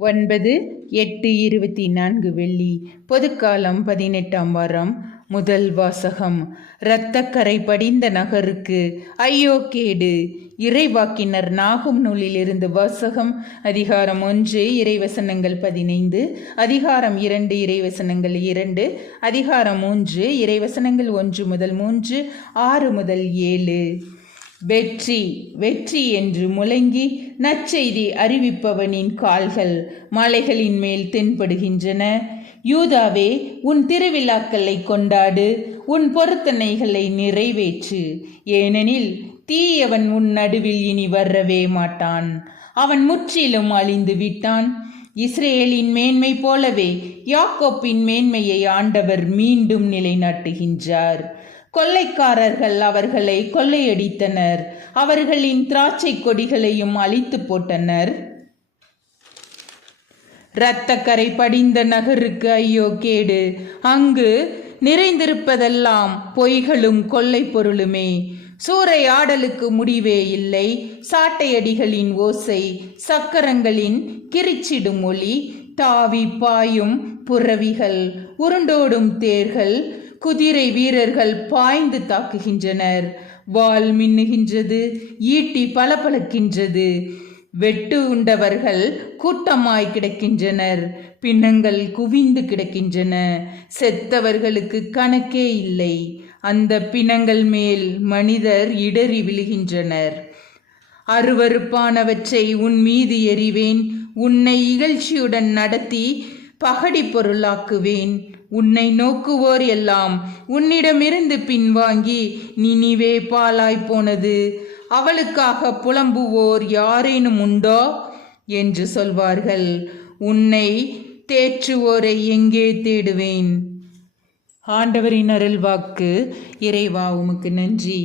9/8/24 வெள்ளி. பொதுக்காலம் 18ஆம் வாரம். முதல் வாசகம். இரத்தக்கரை படிந்த நகருக்கு ஐயோ கேடு. இறைவாக்கினர் நாகும் நூலிலிருந்து வாசகம். அதிகாரம் 1 இறைவசனங்கள் 15, அதிகாரம் 2 இறைவசனங்கள் 2, அதிகாரம் 3 இறைவசனங்கள் 1 முதல் 3, 6 முதல் 7. வெற்றி வெற்றி என்று முழங்கி நற்செய்தி அறிவிப்பவனின் கால்கள் மலைகளின் மேல் தென்படுகின்றன. யூதாவே, உன் திருவிழாக்களை கொண்டாடு, உன் பொருத்தனைகளை நிறைவேற்று. ஏனெனில் தீயவன் உன் நடுவில் இனி வரவே மாட்டான். அவன் முற்றிலும் அழிந்து விட்டான். இஸ்ரேலின் மேன்மை போலவே யாக்கோப்பின் மேன்மையை ஆண்டவர் மீண்டும் நிலைநாட்டுகின்றார். கொள்ளைக்காரர்கள் அவர்களை கொள்ளையடித்தனர். அவர்களின் திராட்சை கொடிகளையும் அழித்து போட்டனர். இரத்தக்கரை படிந்த நகருக்கு ஐயோ கேடு. அங்கு நிறைந்திருப்பதெல்லாம் பொய்களும் கொள்ளை பொருளுமே. சூறையாடலுக்கு முடிவே இல்லை. சாட்டையடிகளின் ஓசை, சக்கரங்களின் கிரிச்சிடும் ஒளி, தாவி பாயும் புறவிகள், உருண்டோடும் தேர்கள், குதிரை வீரர்கள் பாய்ந்து தாக்குகின்றனர். வாள் மின்னுகின்றது, ஈட்டி பளபளக்கின்றது. வெட்டு உண்டவர்கள் கூட்டமாய் கிடக்கின்றனர். பிணங்கள் குவிந்து கிடக்கின்றன. செத்தவர்களுக்கு கணக்கே இல்லை. அந்த பிணங்கள் மேல் மனிதர் இடறி விழுகின்றனர். அருவருப்பானவற்றை உன் மீது எறிவேன். உன்னை இகழ்ச்சியுடன் நடத்தி பகடி பொருளாக்குவேன். உன்னை நோக்குவோர் எல்லாம் உன்னிடமிருந்து பின்வாங்கி நினிவே பாழாய் போனது, அவளுக்காக புலம்புவோர் யாரேனும் உண்டோ என்று சொல்வார்கள். உன்னை தேற்றுவோரை எங்கே தேடுவேன்? ஆண்டவரின் அருள்வாக்கு. இறைவா, உமக்கு நன்றி.